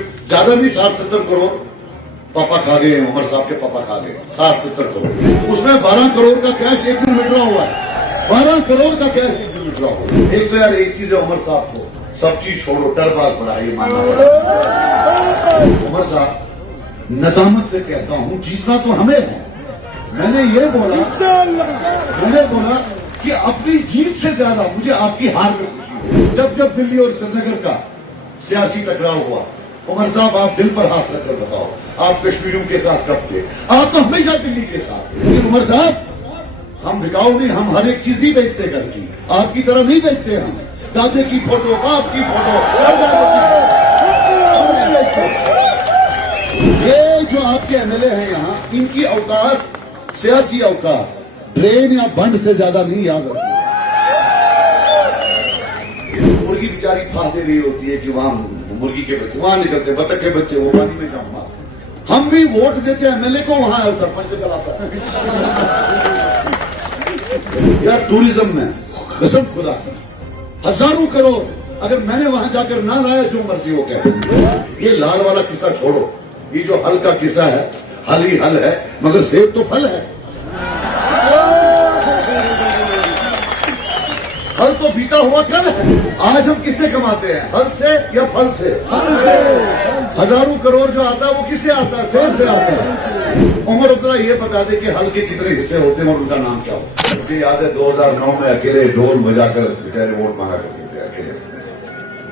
ज्यादा नहीं 60-70 करोड़ पापा खा गए हैं, उमर साहब के पापा खा गए 60-70 करोड़। उसमें 12 करोड़ का कैश एक दिन विड्रॉ हुआ है, 12 करोड़ का कैश एक दिन विड्रॉ हुआ है। एक तो यार एक चीज है, उमर साहब को सब चीज छोड़ो, टरबाज बड़ा ये मानना पड़ा। उमर साहब नदामत से कहता हूं, जीतना तो हमें है। मैंने बोला कि अपनी जीत से ज्यादा मुझे आपकी हार में खुशी है। जब जब दिल्ली और श्रीनगर का सियासी टकराव हुआ, उमर साहब आप दिल पर हाथ रखकर बताओ, आप कश्मीरियों के साथ कब थे? आप तो हमेशा दिल्ली के साथ। लेकिन उमर साहब हम बिकाऊ नहीं, हम हर एक चीज नहीं बेचते घर की, आपकी तरह नहीं बेचते। हम दादे की फोटो, बाप की फोटो, ये जो आपके एमएलए हैं यहाँ, इनकी औकात, सियासी औकात ब्रेन या बंड से ज्यादा नहीं, याद रखना। मुर्गी बेचारी फांस दे रही होती है कि वहां मुर्गी के बच्चे वहां निकलते, बतख के बच्चे वो पानी में जाऊंगा। हम भी वोट देते एमएलए को, वहां सरपंच निकल आता है। यार टूरिज्म में कसम खुदा की हजारों करोड़ अगर मैंने वहां जाकर ना लाया, जो मर्जी वो कहते। ये लाल वाला किस्सा छोड़ो, ये जो हल का किस्सा है, हल ही हल है, मगर सेब तो फल है। हल तो बीता हुआ कल है। आज हम किससे कमाते हैं, हल से या फल से? हजारों करोड़ जो आता है वो किससे आता है? सेब से आता है। उमर उतना ये बता दे कि हल के कितने हिस्से होते हैं और उनका नाम क्या हो। मुझे याद है 2009 में अकेले ढोल बजाकर बेचारे वोट मांगा करते थे, अकेले,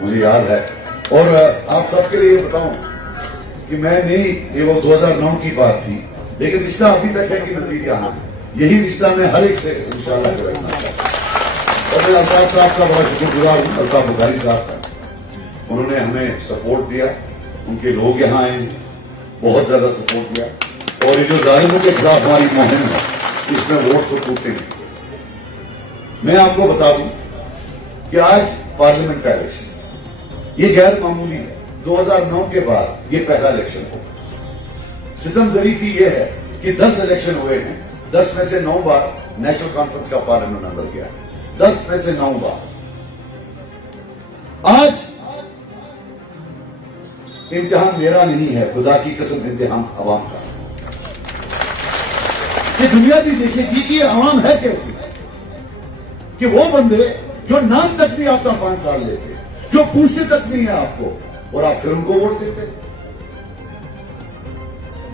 मुझे याद है। और आप सबके लिए ये बताऊं कि मैं नहीं, ये वो 2009 की बात थी, लेकिन रिश्ता अभी तक है कि नजीर यहाँ, यही रिश्ता मैं हर एक से इंशाल्लाह रखना चाहता हूं। और मैं अल्ताफ साहब का बड़ा शुक्रगुजार हूं, अल्ताफ बुखारी साहब का। उन्होंने हमें सपोर्ट दिया, उनके लोग यहाँ आए, बहुत ज्यादा सपोर्ट दिया। और ये जो जालिमों के खिलाफ हमारी मुहिम है, इसमें वोट तो टूटते नहीं। मैं आपको बता दूं कि आज पार्लियामेंट का इलेक्शन ये गैर मामूली है। 2009 के बाद ये पहला इलेक्शन होगा। सितम जरीफी ये है कि 10 इलेक्शन हुए हैं, 10 में से 9 बार नेशनल कॉन्फ्रेंस का पार्लियामेंट मेंबर गया है, 10 में से 9 बार। आज इम्तिहान मेरा नहीं है, खुदा की कसम इम्तिहान अवाम का। ये दुनिया भी देखेगी कि ये अवाम है कैसी, कि वो बंदे जो नाम तक नहीं आपका 5 साल लेते, जो पूछते तक नहीं है आपको, और आप फिर उनको वोट देते।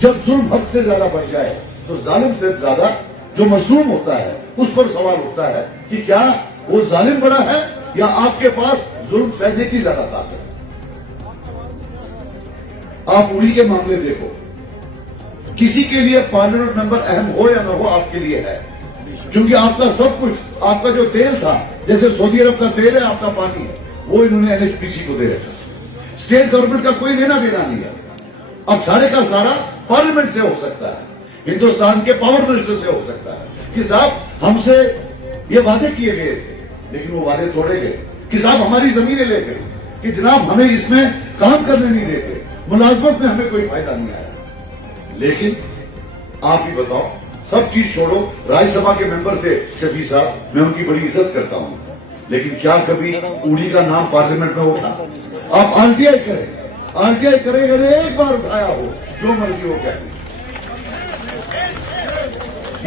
जब जुल्म हद से ज्यादा बढ़ जाए तो जालिम से ज्यादा जो मजलूम होता है उस पर सवाल उठता है कि क्या वो जालिम बड़ा है या आपके पास जुल्म सहने की ज्यादा ताकत है। आप उड़ी के मामले देखो, किसी के लिए पार्लियामेंट मेंबर अहम हो या ना हो, आपके लिए है, क्योंकि आपका सब कुछ, आपका जो तेल था, जैसे सऊदी अरब का तेल है, आपका पानी है, वो इन्होंने एनएचपीसी को दे रखा। स्टेट गवर्नमेंट का कोई लेना देना नहीं है। अब सारे का सारा पार्लियामेंट से हो सकता है, हिंदुस्तान के पावर मिनिस्टर से हो सकता है कि साहब हमसे ये वादे किए गए थे, लेकिन वो वादे तोड़े गए, कि साहब हमारी जमीनें ले गए, कि जनाब हमें इसमें काम करने नहीं देते, मुलाजमत में हमें कोई फायदा नहीं आया। लेकिन आप ही बताओ, सब चीज छोड़ो, राज्यसभा के मेंबर थे शफी साहब, मैं उनकी बड़ी इज्जत करता हूं, लेकिन क्या कभी उड़ी का नाम पार्लियामेंट में उठा? आप आरटीआई करें, आरटीआई करें, अगर एक बार उठाया हो, जो मर्जी हो कहते।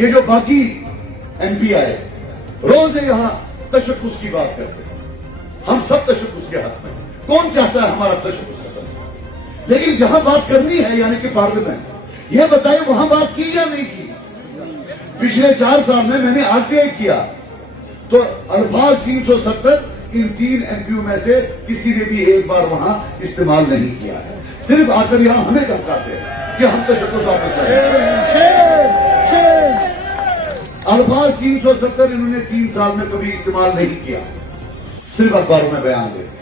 ये जो बाकी एमपी आए, रोज यहां तशक्कुस की बात करते हैं, हम सब तशक्कुस के हक में, कौन चाहता है हमारा तशक्कुस खत्म? लेकिन जहां बात करनी है, यानी कि पार्लियामेंट, यह बताइए वहां बात की या नहीं की? पिछले 4 साल में मैंने आरटीआई किया तो अल्फाज 370 इन 3 एमपीयू में से किसी ने भी एक बार वहां इस्तेमाल नहीं किया है। सिर्फ आकर यहां हमें धमकाते हैं कि हम तशक्कुस वापस लाएंगे। अल्फाज 370 इन्होंने 3 साल में कभी इस्तेमाल नहीं किया, सिर्फ अखबारों में बयान देते।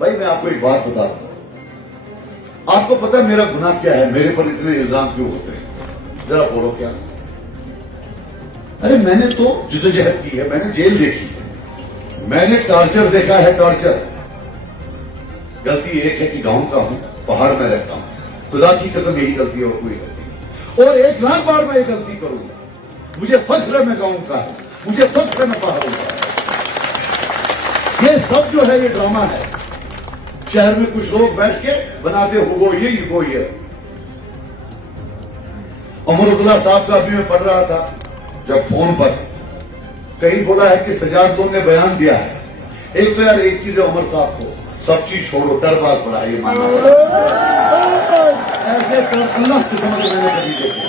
भाई मैं आपको एक बात बता दूं, आपको पता है मेरा गुनाह क्या है, मेरे पर इतने इल्जाम क्यों होते हैं? जरा बोलो क्या? अरे मैंने तो जिद्दोजहद की है, मैंने जेल देखी है, मैंने टॉर्चर देखा है, टॉर्चर। गलती एक है कि गांव का हूं, पहाड़ में रहता हूं, खुदा की कसम यही गलती है और कोई गलती नहीं। और 1 लाख बार मैं ये गलती करूंगा। मुझे फख्र है मैं गांव का है, मुझे फख्र है मैं पहाड़ों का है। ये सब जो है ये ड्रामा है। शहर में कुछ लोग बैठ के बनाते हुगो ये। उमर अब्दुल्ला साहब का अभी मैं पढ़ रहा था जब फोन पर कहीं बोला है कि सजाद लोग ने बयान दिया है। एक तो यार एक चीज है, उमर साहब को सब चीज छोड़ो, टरबाज बना ये मानना ऐसे कर अल्लाह की समझ मैंने कभी देखे।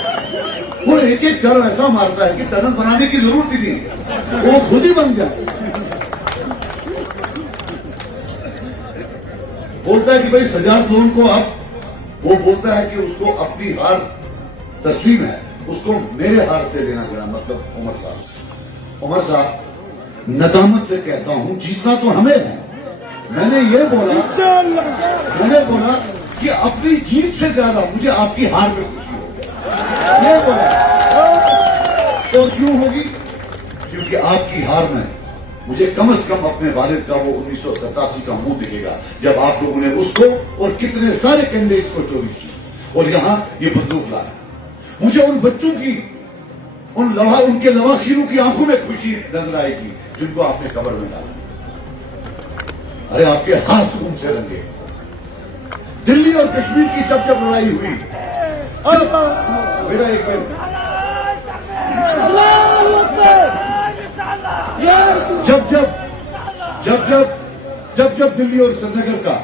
वो एक एक कर ऐसा मारता है कि टनल बनाने की जरूरत ही नहीं, वो खुद ही बन जाए। बोलता है कि भाई सजाद लोन को अब वो बोलता है कि उसको अपनी हार तस्लीम है, उसको मेरे हार से लेना देना। मतलब उमर साहब नदामत से कहता हूं जीतना तो हमें है। मैंने बोला कि अपनी जीत से ज्यादा मुझे आपकी हार में खुशी होगी, ये बोला। और क्यों होगी? क्योंकि आपकी हार में मुझे कम से कम अपने वालिद का वो 1987 का मुंह दिखेगा जब आप लोगों ने उसको और कितने सारे कैंडिडेट्स को चोरी की और यहां ये बंदूक लाया। मुझे उन बच्चों की उनके लवाखीरों की आंखों में खुशी नजर आएगी जिनको आपने कब्र में डाला। अरे आपके हाथ खून से रंगे। दिल्ली और कश्मीर की जब लड़ाई हुई, बेटा एक मिनट, जब दिल्ली और श्रीनगर का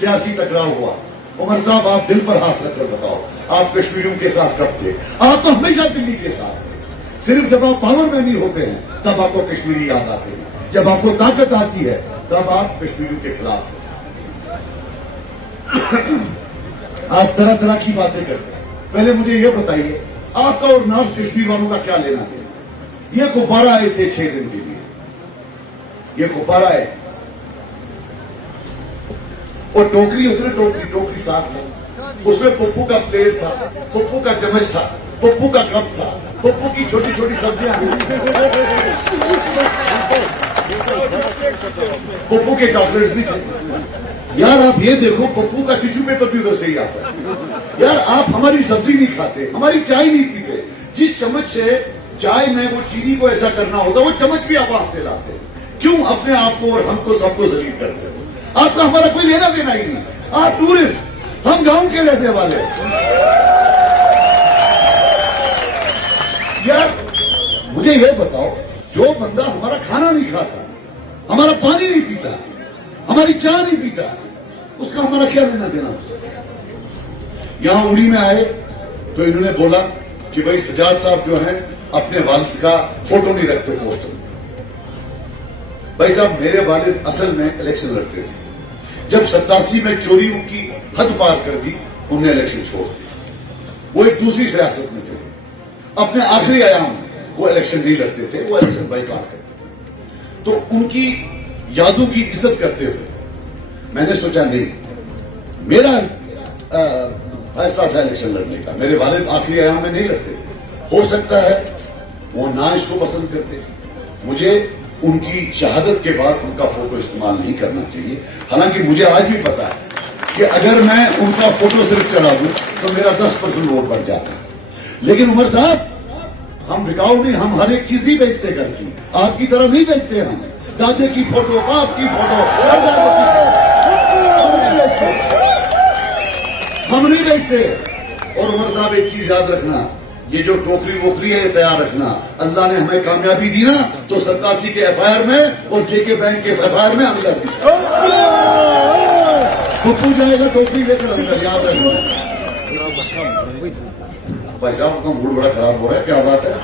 सियासी टकराव हुआ, उमर साहब आप दिल पर हाथ रखकर बताओ, आप कश्मीरियों के साथ कब थे? आप तो हमेशा दिल्ली के साथ थे। सिर्फ जब आप पावर में नहीं होते हैं तब आपको कश्मीरी याद आते हैं, जब आपको ताकत आती है तब आप कश्मीरियों के खिलाफ होते हैं। आप तरह तरह की बातें करते हैं। पहले मुझे यह बताइए, आपका और नॉर्थ कश्मीर वालों का क्या लेना देना? ये गुब्बारा आए थे 6 दिन के लिए, ये गुब्बारा आए और टोकरी होती ना, टोकरी साथ है, उसमें पप्पू का प्लेट था, पप्पू का चम्मच था, पप्पू का कप था, पप्पू की छोटी छोटी सब्जियां, पप्पू के चॉकलेट्स भी थे। यार आप ये देखो, पप्पू का टिश्यू पेपर भी उधर से ही आता है। यार आप हमारी सब्जी नहीं खाते, हमारी चाय नहीं पीते, जिस चम्मच से चाय में वो चीनी को ऐसा करना होता, वो चम्मच भी आप हाथ से लाते। क्यों अपने आप को और हमको सबको जलील करते हो? आपका हमारा कोई लेना देना ही नहीं। आप टूरिस्ट, हम गांव के रहने वाले। यार मुझे यह बताओ, जो बंदा हमारा खाना नहीं खाता, हमारा पानी नहीं पीता, हमारी चाय नहीं पीता, उसका हमारा क्या लेना देना उससे? यहां उड़ी में आए तो इन्होंने बोला कि भाई सजाद साहब जो है अपने वालिद का फोटो नहीं रखते पोस्टर में। भाई साहब मेरे वालिद असल में इलेक्शन लड़ते थे। जब 87 में चोरियों की हद पार कर दी, उन्होंने इलेक्शन छोड़ दिया। वो एक दूसरी सियासत में थे। अपने आखिरी आयाम में वो इलेक्शन नहीं लड़ते थे, वो इलेक्शन बाइकआउट करते थे। तो उनकी यादों की इज्जत करते हुए मैंने सोचा नहीं, मेरा फैसला था इलेक्शन लड़ने का। मेरे वालिद आखिरी आयाम में नहीं लड़ते थे, हो सकता है वो ना इसको पसंद करते। मुझे उनकी शहादत के बाद उनका फोटो इस्तेमाल नहीं करना चाहिए। हालांकि मुझे आज भी पता है कि अगर मैं उनका फोटो सिर्फ चढ़ा दूं तो मेरा 10% वोट बढ़ जाता है। लेकिन उमर साहब, हम बिकाऊ नहीं, हम हर एक चीज नहीं बेचते घर की, आपकी तरह नहीं बेचते। हम दादे की फोटो, बाप की फोटो, हम नहीं बेचते। और उमर साहब एक चीज याद रखना, ये जो टोकरी वोकरी है ये तैयार रखना। अल्लाह ने हमें कामयाबी दी ना तो 87 के FIR में और JK बैंक के FIR में अंदर भी पप्पू जाएगा टोकरी लेकर अंदर, याद रखना। भाई साहब आपका मूड बड़ा खराब हो रहा है, क्या बात है?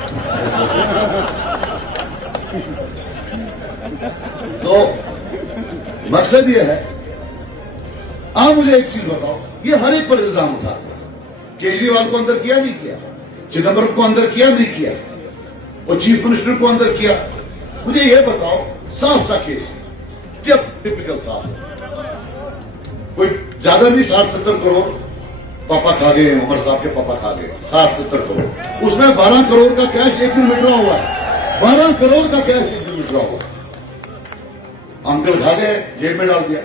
तो मकसद ये है, आप मुझे एक चीज बताओ, ये हर एक पर इल्जाम उठाते हैं। केजरीवाल को अंदर किया नहीं किया, चिदम्बरम को अंदर किया नहीं किया, और चीफ मिनिस्टर को अंदर किया। मुझे यह बताओ, साफ सा केस, टिपिकल साफ सा, कोई ज्यादा नहीं, 60-70 करोड़ पापा खा गए, उमर साहब के पापा खा गए 60-70 करोड़। उसमें 12 करोड़ का कैश एक दिन विड्रॉ हुआ है, 12 करोड़ का कैश एक दिन विड्रॉ हुआ। अंकल खा गए, जेब में डाल दिया।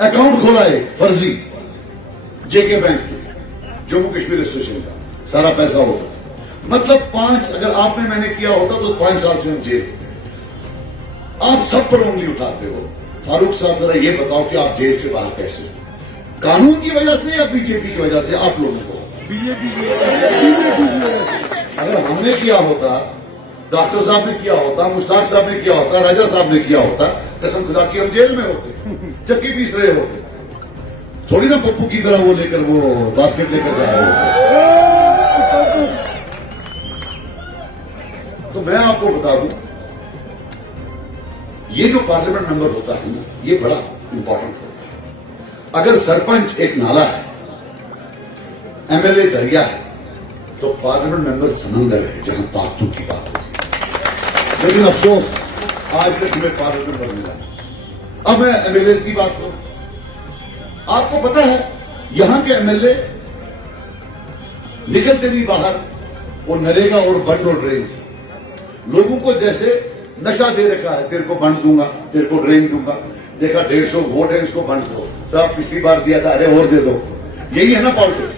अकाउंट खोला है फर्जी JK bank, Jammu Kashmir association का, सारा पैसा होता। मतलब 5, अगर आप में मैंने किया होता तो 5 साल से हम जेल। आप सब पर उंगली उठाते हो, फारूक साहब जरा ये बताओ कि आप जेल से बाहर कैसे, कानून की वजह से या बीजेपी की वजह से? आप लोगों को बीजेपी की वजह से। अगर हमने किया होता, डॉक्टर साहब ने किया होता, मुश्ताक साहब ने किया होता, राजा साहब ने किया होता, कसम खुदा की हम जेल में होते, चक्की पीस रहे होते, थोड़ी ना पप्पू की तरह वो लेकर वो बास्केट लेकर जा रहे होते। तो मैं आपको बता दूं, ये जो पार्लियामेंट मेंबर होता है ना, ये बड़ा इंपॉर्टेंट होता है। अगर सरपंच एक नाला है, एमएलए दरिया है, तो पार्लियामेंट मेंबर समंदर है जहां पाकतू की बात होती है। लेकिन अफसोस आज तक हमें पार्लियामेंट मेंबर मिला। अब मैं एमएलए की बात करूं, आपको पता है यहां के एमएलए निकलते नहीं बाहर, वो नरेगा और बंड और ड्रेन से लोगों को जैसे नशा दे रखा है, तेरे को बंड दूंगा, तेरे को ड्रेन दूंगा, देखा 150 वोट है, इसको बंड दो, साहब पिछली बार दिया था, अरे और दे दो। यही है ना पॉलिटिक्स।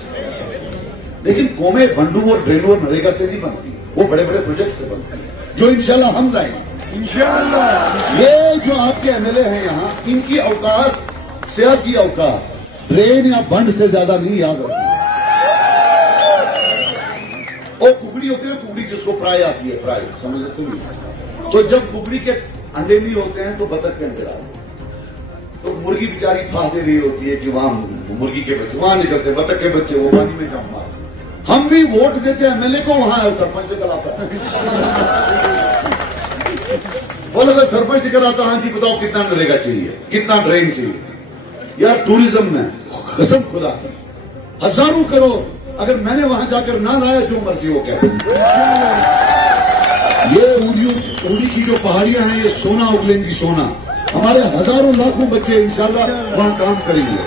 लेकिन कौमें बंडू और ड्रेन और नरेगा से नहीं बनती, वो बड़े बड़े प्रोजेक्ट से बनती है, जो इंशाल्लाह हम लाएंगे इंशाल्लाह। ये जो आपके एमएलए हैं यहां, इनकी औकात, सियासी औकात ड्रेन या बंड से ज्यादा नहीं, याद रखना। और कुकड़ी होती है ना, कुकड़ी जिसको फ्राई आती है, फ्राई समझ सकते नहीं। तो जब कुकड़ी के अंडे नहीं होते हैं तो बतख के अंडे डालते, तो मुर्गी बेचारी फांस दे रही होती है कि वहां मुर्गी के बच्चे वहां निकलते, बतख के बच्चे वो पानी में जम मारते। हम भी वोट देते हैं एमएलए को, वहां सरपंच निकल आता है। बोलो अगर सरपंच निकल आता, हाँ जी बताओ कितना नरेगा चाहिए, कितना ड्रेन चाहिए। यार टूरिज्म में कसम खुदा की हजारों करोड़, अगर मैंने वहां जाकर ना लाया, जो मर्जी वो कहते हैं। ये उड़ी की जो पहाड़ियां हैं, ये सोना उगलेंगी, सोना। हमारे हजारों लाखों बच्चे इंशाल्लाह वहां काम करेंगे,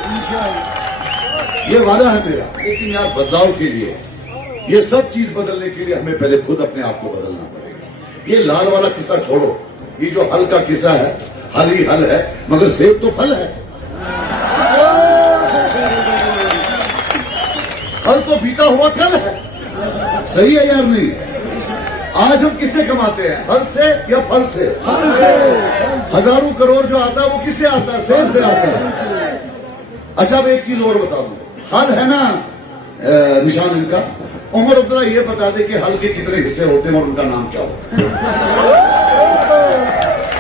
ये वादा है मेरा। लेकिन यार बदलाव के लिए, ये सब चीज बदलने के लिए हमें पहले खुद अपने आप को बदलना पड़ेगा। ये लाल वाला किस्सा छोड़ो, ये जो हल का किस्सा है, हल ही हल है, मगर सेब तो फल है। हल तो बीता हुआ कल है, सही है यार नहीं? आज हम किससे कमाते हैं, हल से या फल से? हजारों करोड़ जो आता है वो किससे आता है? सेब से आता है। अच्छा मैं एक चीज और बता दूं, हल है ना निशान इनका, उमर अब्दुल्ला ये बता दे कि हल के कितने हिस्से होते हैं और उनका नाम क्या होता है?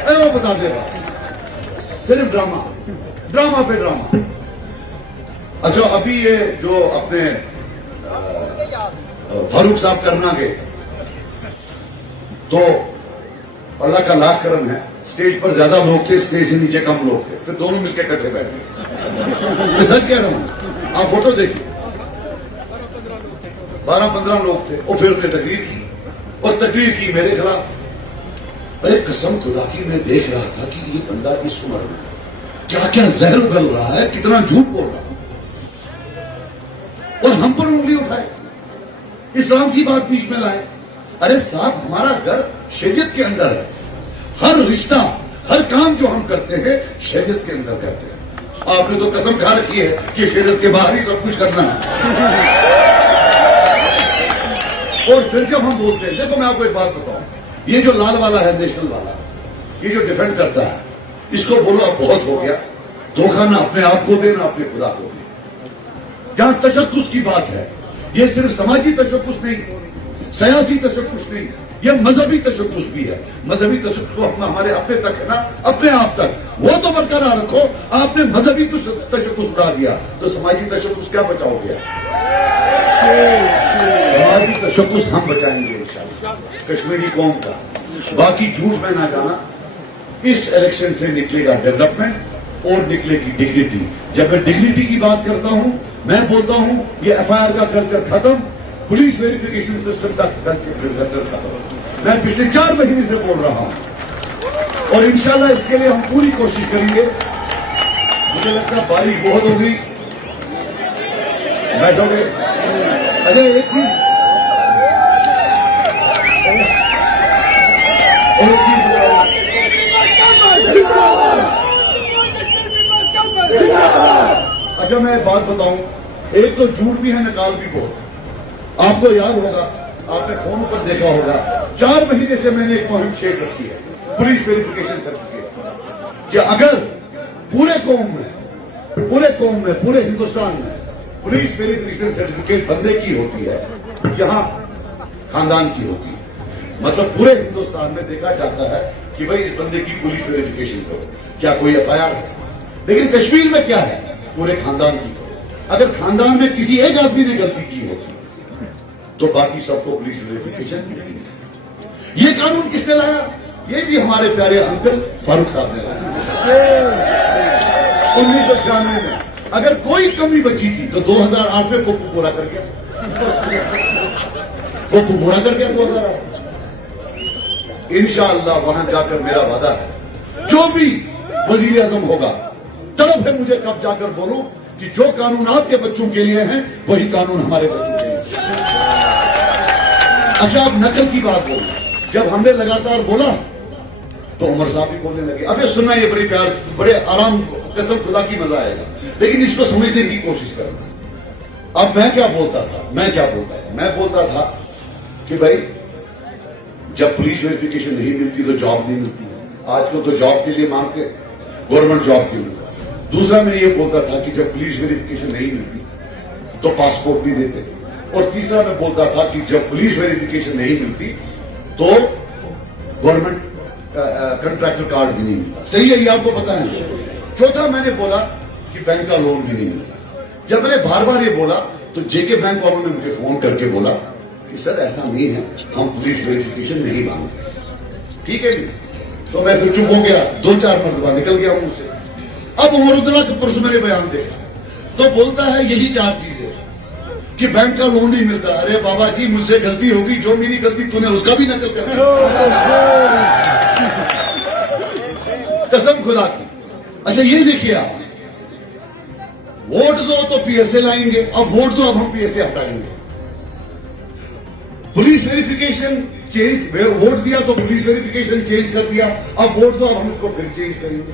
अरे वो बता दे बस, सिर्फ ड्रामा, ड्रामा पे ड्रामा। अच्छा अभी ये जो अपने फारूक साहब करना गए थे, तो अल्लाह का लाख करम है, स्टेज पर ज्यादा लोग थे, स्टेज से नीचे कम लोग थे, फिर दोनों मिलकर इकट्ठे बैठे। मैं सच कह रहा हूं, आप फोटो देखिए, 12-15 लोग थे। और फिर उन्होंने तकरीर की, और तकरीर की मेरे खिलाफ। अरे कसम खुदा की मैं देख रहा था कि ये बंदा इस उम्र में क्या क्या जहर उगल रहा है, कितना झूठ बोल रहा है, और हम पर उंगली उठाए, इस्लाम की बात बीच में लाए। अरे साहब हमारा घर शरीयत के अंदर है, हर रिश्ता, हर काम जो हम करते हैं शरीयत के अंदर करते हैं। आपने तो कसम खा रखी है कि शरीयत के बाहर ही सब कुछ करना है। और फिर जब हम बोलते हैं, देखो मैं आपको एक बात बताऊं, ये जो लाल वाला है, नेशनल वाला, ये जो डिफेंड करता है, इसको बोलो अब बहुत हो गया, धोखा ना अपने आप को दे ना अपने खुदा को दे। जहां तशक्कुस की बात है, ये सिर्फ समाजी तशक्कुस नहीं, सियासी तशक्कुस नहीं, ये मजहबी तशक्कुस भी है। मजहबी तशक्कुस तो अपना हमारे अपने तक है ना, अपने आप तक, वो तो बरकरार रखो। आपने मजहबी तशक्कुस उड़ा दिया तो समाजी तशक्कुस क्या बचाओगे? समाजी तशक्कुस हम बचाएंगे इंशाल्लाह, कश्मीरी कौम का। बाकी झूठ में ना जाना, इस इलेक्शन से निकलेगा डेवलपमेंट और निकलेगी डिग्निटी। जब मैं डिग्निटी की बात करता हूं, मैं बोलता हूं ये एफआईआर का कल्चर खत्म, पुलिस वेरिफिकेशन सिस्टम का कल्चर खत्म। मैं पिछले 4 महीने से बोल रहा हूं, और इंशाल्लाह इसके लिए हम पूरी कोशिश करेंगे। मुझे लगता है बारिश बहुत हो गई, बैठोगे? अच्छा एक चीज अच्छा मैं एक बात बताऊं, एक तो झूठ भी है, नकाल भी बहुत है। आपको याद होगा, आपने फोन पर देखा होगा, 4 महीने से मैंने एक मुहिम छेड़ रखी है, पुलिस वेरिफिकेशन सर्टिफिकेट, कि अगर पूरे कौम में पूरे हिंदुस्तान में पुलिस वेरिफिकेशन सर्टिफिकेट बंदे की होती है, यहां खानदान की होती है। मतलब पूरे हिंदुस्तान में देखा जाता है कि भाई इस बंदे की पुलिस वेरिफिकेशन करो, क्या कोई एफआईआर है। लेकिन कश्मीर में क्या है, पूरे खानदान की करो। अगर खानदान में किसी एक आदमी ने गलती की होती तो बाकी सबको पुलिस वेरिफिकेशन नहीं है। ये कानून किसने लाया? ये भी हमारे प्यारे अंकल फारूक साहब ने लाया 1996 में। अगर कोई कमी बची थी तो 2008 में पप्पू पूरा कर गया। 2008 इंशाअल्लाह वहां जाकर मेरा वादा है, जो भी वजीर आजम होगा, तड़प है मुझे कब जाकर बोलूं कि जो कानून आपके बच्चों के लिए हैं वही कानून हमारे बच्चों के लिए। अच्छा, अब नकल की बात बोलूं, जब हमने लगातार बोला तो उमर साहब भी बोलने लगे। अब ये सुनना, ये बड़ी प्यार, बड़े आराम, कसम खुदा की मजा आएगा, लेकिन इसको समझने की कोशिश करना। अब मैं क्या बोलता था, मैं बोलता था कि भाई जब पुलिस वेरिफिकेशन नहीं मिलती तो जॉब नहीं मिलती। आजकल तो जॉब के लिए मांगते, गवर्नमेंट जॉब के लिए। दूसरा मैं ये बोलता था कि जब पुलिस वेरिफिकेशन नहीं मिलती तो पासपोर्ट नहीं देते। और तीसरा मैं बोलता था कि जब पुलिस वेरिफिकेशन नहीं मिलती तो गवर्नमेंट कॉन्ट्रैक्टर कार्ड भी नहीं मिलता। सही है, ये आपको पता है। चौथा मैंने बोला कि बैंक का लोन भी नहीं मिलता। जब मैंने बार बार ये बोला तो जेके बैंक वालों ने मुझे फोन करके बोला कि सर ऐसा नहीं है, हम पुलिस वेरिफिकेशन नहीं मांगते। ठीक है जी, तो मैं फिर चुप हो गया, 2-4 मरतबा निकल गया मुझसे। अब उमरुद्दीन का परसों मैंने बयान देखा तो बोलता है यही 4 चीजें कि बैंक का लोन नहीं मिलता। अरे बाबा जी, मुझसे गलती होगी, जो मेरी गलती तूने उसका भी नकल कर कसम खुदा की। अच्छा ये देखिए, आप वोट दो तो पीएसए लाएंगे, अब वोट दो अब हम पीएसए हटाएंगे। पुलिस वेरिफिकेशन चेंज, वोट दिया तो पुलिस वेरिफिकेशन चेंज कर दिया, अब वोट दो अब हम इसको फिर चेंज करेंगे।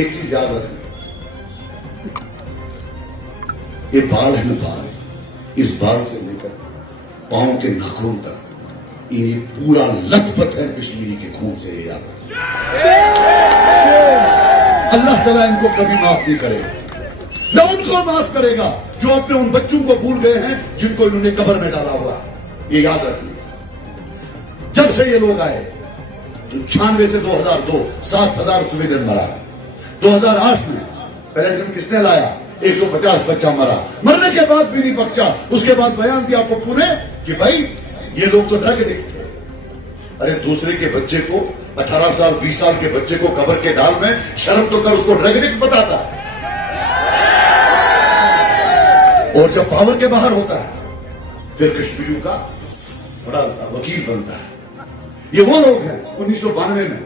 एक चीज याद रखना, ये बाल है ना, बाल, इस बाल से लेकर पांव के नाखून तक ये पूरा लथपथ है कश्मीरी के खून से। ये याद रखना, अल्लाह ताला इनको कभी माफ नहीं करेगा, न उनको माफ करेगा जो अपने उन बच्चों को भूल गए हैं जिनको इन्होंने कब्र में डाला हुआ है। ये याद रखिए। जब से ये लोग आए तो 96 से 2002 7,000 सिविलियन मरा। 2008 में पैरेंटम किसने लाया, 150 बच्चा मरा। मरने के बाद भी नहीं बच्चा, उसके बाद बयान दिया पप्पू ने कि भाई ये लोग तो ड्रग एडिक्ट थे। अरे दूसरे के बच्चे को, 18 साल 20 साल के बच्चे को कब्र के डाल में शर्म तो कर, उसको ड्रग एडिक्ट बताता है। और जब पावर के बाहर होता है फिर कश्मीरियों का बड़ा वकील बनता है। ये वो लोग हैं 1992 में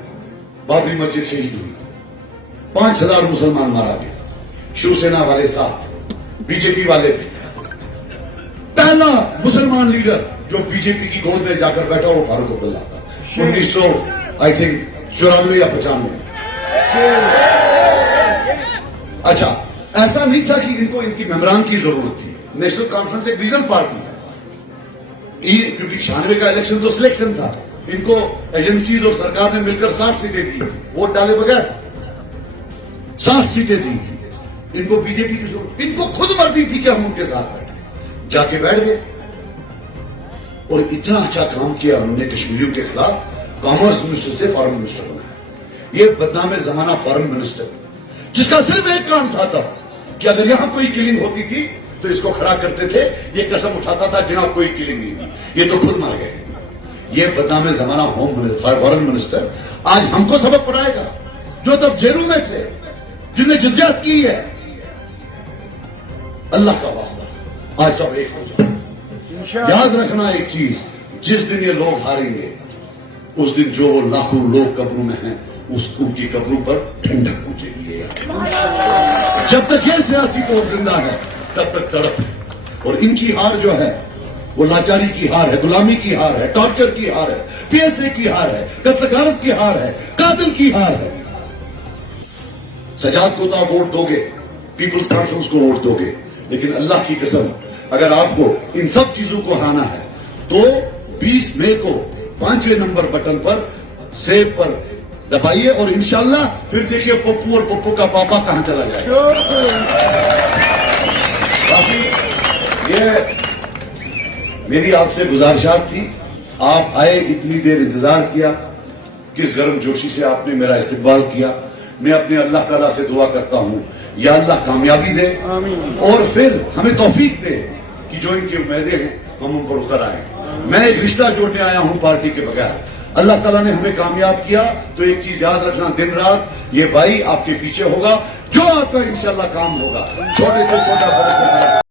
बाबरी मस्जिद शहीद हुई, 5,000 मुसलमान मारा गया, शिवसेना वाले साथ, बीजेपी वाले भी। पहला मुसलमान लीडर जो बीजेपी की गोद में जाकर बैठा वो फारूक अब्दुल्ला था 1994 या 95। अच्छा, ऐसा नहीं था कि इनको इनकी मेंबरान की जरूरत थी। नेशनल कॉन्फ्रेंस एक रीजनल पार्टी है, क्योंकि 96 का इलेक्शन तो सिलेक्शन था। इनको एजेंसीज और सरकार ने मिलकर 60 सीटें दी थी, वोट डाले बगैर 60 सीटें दी थी। इनको बीजेपी की जरूरत, इनको खुद मर्जी थी कि हम उनके साथ बैठे, जाके बैठ गए। और इतना अच्छा काम किया उन्होंने कश्मीरियों के खिलाफ, कॉमर्स मिनिस्टर से फॉरेन मिनिस्टर बनाया। ये बदनाम जमाना फॉरेन मिनिस्टर, जिसका सिर्फ एक काम था तब कि अगर यहां कोई किलिंग होती थी तो इसको खड़ा करते थे, ये कसम उठाता था जनाब कोई किलिंग नहीं हुई। ये तो खुद मर गए। ये बदनाम जमाना फॉरेन मिनिस्टर आज हमको सबक पढ़ाएगा, जो तब जेलों में थे, जिन्हें जिद्दत की है। अल्लाह का वास्ता आज सब एक हो जाए। याद रखना एक चीज, जिस दिन ये लोग हारेंगे उस दिन जो लाखों लोग कब्रों में हैं उनकी कब्रों पर ठंडक पूछेगी। जब तक ये सियासी तौर जिंदा है तब तक तड़प है। और इनकी हार जो है वो लाचारी की हार है, गुलामी की हार है, टॉर्चर की हार है, पीएसए की हार है, कत्लगारत की हार है, कातिल की हार है। सजाद को तो आप वोट दोगे, पीपुल्स कॉन्फ्रेंस को वोट दोगे, लेकिन अल्लाह की कसम अगर आपको इन सब चीजों को हराना है तो 20 मई को 5वें नंबर बटन पर सेव पर दबाइए और इंशाल्लाह फिर देखिए पप्पू और पप्पू का पापा कहां चला जाएगा। काफी ये मेरी आपसे गुजारिशात थी। आप आए, इतनी देर इंतजार किया, किस गर्म जोशी से आपने मेरा इस्तकबाल किया। मैं अपने अल्लाह ताला से दुआ करता हूं, या अल्लाह कामयाबी दे और फिर हमें तौफीक दे कि जो इनकी उम्मीदें हैं हम उन पर उतर आए। मैं एक रिश्ता जोड़ने आया हूं पार्टी के बगैर। अल्लाह ताला ने हमें कामयाब किया तो एक चीज याद रखना, दिन रात ये भाई आपके पीछे होगा, जो आपका इंशाल्लाह काम होगा, छोटे से छोटा, बड़े से बड़ा।